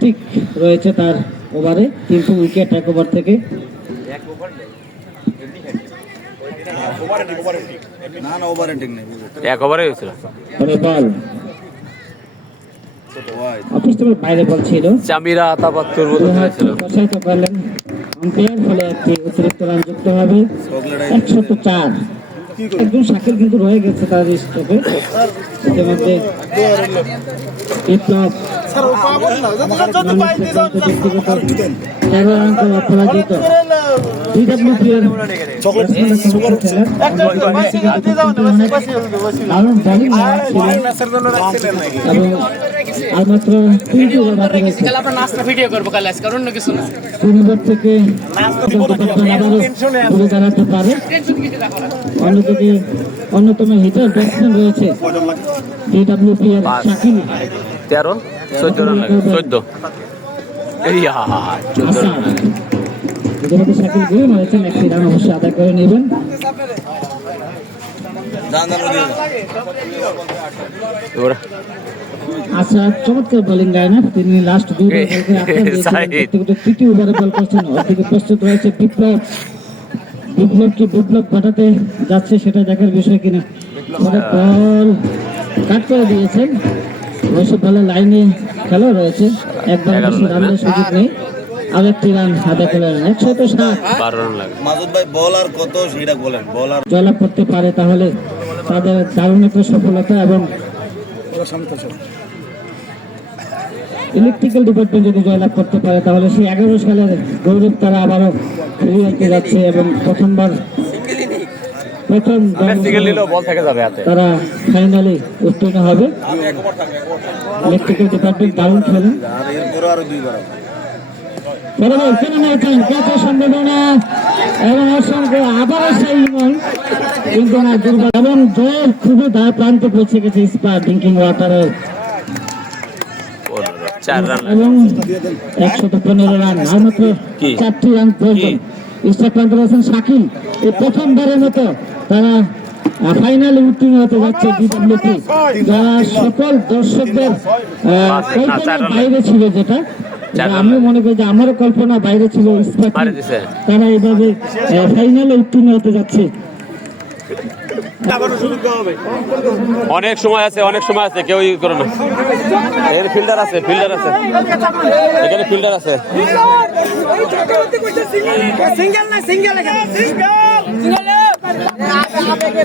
ঠিক রয়েছে তার ওভারে কিন্তু উইকেট এক ওভার থেকে। এক ওভারে হয়েছিল। বল। অফিস থেকে বাইরে বলছিল চামিরা তাপাত্তর বলতে হয়েছিল প্রসারিত করলেন আম্পায়ার ফলে একটি অতিরিক্ত রান যুক্ত হবে। একশত চার। একজন শাকিল কিন্তু রয়ে গেছে তার স্টপে ইতিমধ্যে বিপ্লব তেরো অপরাজিত থেকে দাঁড়াতে পারে অন্যদিকে অন্যতম হিটার ব্যাটসম্যান রয়েছে শাকিল। তেরো চোদ্দ রান চোদ্দ। শাকিল একটি রান অবশ্যই আদায় করে নেবেন। এবার। আচ্ছা চমৎকার বোলিং লাইনার তিনি লাস্ট দুই বল করে তৃতীয় ওভারে বল করছেন। প্রস্তুত রয়েছে বিপ্লব। বিপ্লব কি বিপ্লব ঘটাতে যাচ্ছে সেটা দেখার বিষয় কিনা? বল কাট করে দিয়েছেন। অবশ্য বলের লাইনে খেলা রয়েছে। একবার বেশি রানের সুযোগ নেই। আর একটি রান আদায় করলেন একশত সাত বারো রান লাগে মাসুদ ভাই বল আর কত? সেটা বলেন। বল আর জয়লাভ করতে পারে তাহলে তাদের দারুণ একটা সফলতা এবং ইলেকট্রিক্যাল ডিপার্টমেন্ট যদি জয়লাভ করতে পারে তাহলে সেই এগারো সালের গৌরব তারা আবারও ফিরিয়ে আনতে যাচ্ছে এবং প্রথমবার প্রথম তারা ফাইনালে উত্তীর্ণ হবে। ইলেকট্রিক্যাল ডিপার্টমেন্ট দারুণ খেলেন। বরাবর কেন নিয়েছেন ক্যাচের সম্ভাবনা এবং অসংখ্য আবারও সেই ইমন কিন্তু না দুর্বল এবং জয়ের খুবই প্রান্তে পৌঁছে গেছে স্পা ড্রিঙ্কিং ওয়াটারের চার রান। এবং একশত পনেরো রান। আর মাত্র চারটি রান প্রয়োজন স্টার প্রান্ত রয়েছেন শাকিল। এই প্রথমবারের মতো তারা ফাইনালে উত্তীর্ণ হতে যাচ্ছে ডিডব্লিউপি যারা সকল দর্শকদের কল্পনার বাইরে ছিল যেটা আমি মনে করি যে আমারও কল্পনা বাইরে ছিল তারা এভাবে ফাইনালে উত্তীর্ণ হতে যাচ্ছে। অনেক সময় আছে অনেক সময় আছে কেউ ই করে না। এর ফিল্ডার আছে ফিল্ডার আছে। এখানে ফিল্ডার আছে। সিঙ্গেল না সিঙ্গেল সিঙ্গেল সিঙ্গেল হবে একটা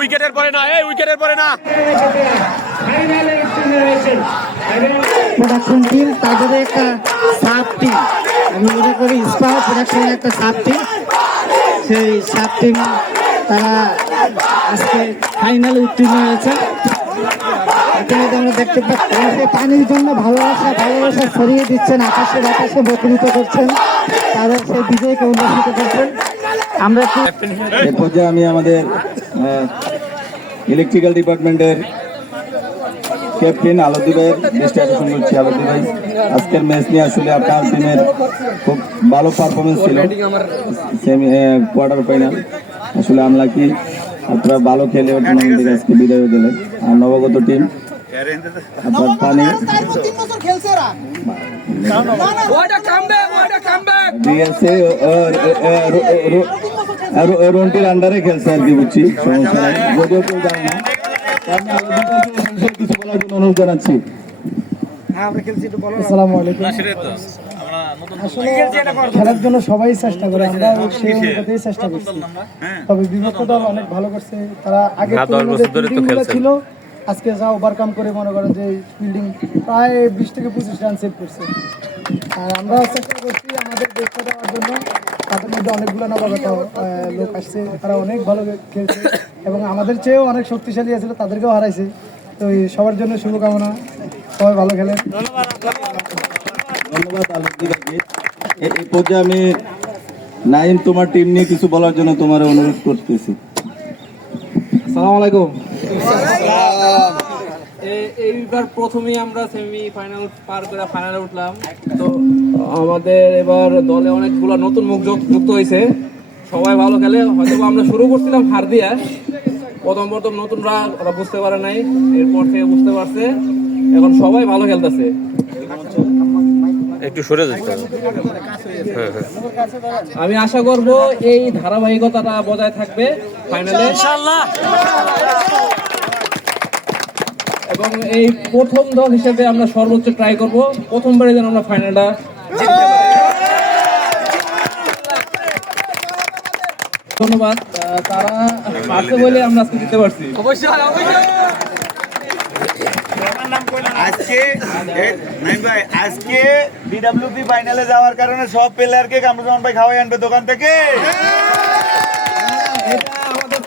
উইকেটের পরে না এই উইকেটের পরে না। প্রোডাকশন টিম তাদের একটা সাব টিম আমি মনে করি ইস্পাহ প্রোডাকশনের একটা সাব টিম সেই সাব টিম তারা আজকে ফাইনালে উত্তীর্ণ হয়েছে। ইতিমধ্যে আমরা দেখতে পাচ্ছি পানির জন্য ভালোবাসা ভালোবাসা ছড়িয়ে দিচ্ছেন আকাশে বাতাসে বকরিত করছেন। তারা সেই বিজয়কে উল্লাসিত করছেন। আমরা এর পর্যায়ে আমি আমাদের ইলেকট্রিক্যাল ডিপার্টমেন্টের ক্যাপ্টেন ভাইয়ের দৃষ্টি আকর্ষণ করছি আলতি ভাই আজকের ম্যাচ নিয়ে আসলে আপনার টিমের খুব ভালো পারফরমেন্স ছিল সেমি কোয়ার্টার ফাইনাল আসলে আমরা কি আপনারা ভালো খেলে টুর্নামেন্ট থেকে আজকে বিদায় দিলেন আর নবগত টিম আপনার পানি ওটা কামব্যাক রন্টির আন্ডারে খেলছে আর কি বুঝছি? সমস্যা যদিও কেউ জানে না। মানে কিছু বলার জন্য অনুরোধ জানাচ্ছি। আসসালামু আলাইকুম। খেলার জন্য সবাই চেষ্টা করে আমরা সেই অনুপাতেই চেষ্টা করছি। তবে বিপক্ষ দল অনেক ভালো করছে। তারা আগে হ্যাঁ, দশ বছর ধরে তো খেলছে। ছিল আজকে যা ওভারকাম করে মনে করেন যে ফিল্ডিং প্রায় বিশ থেকে পঁচিশ রান সেভ করছে। আর আমরা চেষ্টা করছি আমাদের দেশটা দেওয়ার জন্য। তাদের মধ্যে অনেকগুলো নবাগত লোক আসছে তারা অনেক ভালো খেলছে এবং আমাদের চেয়েও অনেক শক্তিশালী আছে তাদেরকেও হারাইছে। তো এই সবার জন্য শুভকামনা সবাই ভালো খেলেন ধন্যবাদ ভাইকে। এই পর্যায়ে আমি নাইম তোমার টিম নিয়ে কিছু বলার জন্য তোমার অনুরোধ করতেছি। সালাম আলাইকুম। এইবার প্রথমেই আমরা সেমি ফাইনাল পার করে ফাইনালে উঠলাম। তো আমাদের এবার দলে অনেকগুলো নতুন মুখ যুক্ত হয়েছে। সবাই ভালো খেলে। হয়তো আমরা শুরু করছিলাম হার দিয়া। প্রথম প্রথম নতুনরা ওরা বুঝতে পারে নাই। এরপর থেকে বুঝতে পারছে। এখন সবাই ভালো খেলতেছে। একটু সরে যেতে হ্যাঁ হ্যাঁ। আমি আশা করব এই ধারাবাহিকতাটা বজায় থাকবে ফাইনালে এবং এই প্রথম দল হিসেবে আমরা সর্বোচ্চ ট্রাই করব। প্রথমবারে যেন আমরা ফাইনালটা ধন্যবাদ। তারা পারছে বলে আমরা আজকে জিততে পারছি। আজকে ভাই আজকে বিডব্লিউপি ফাইনালে যাওয়ার কারণে সব প্লেয়ারকে কামরুজ্জামান ভাই খাওয়াই আনবে দোকান থেকে। এটা আমাদের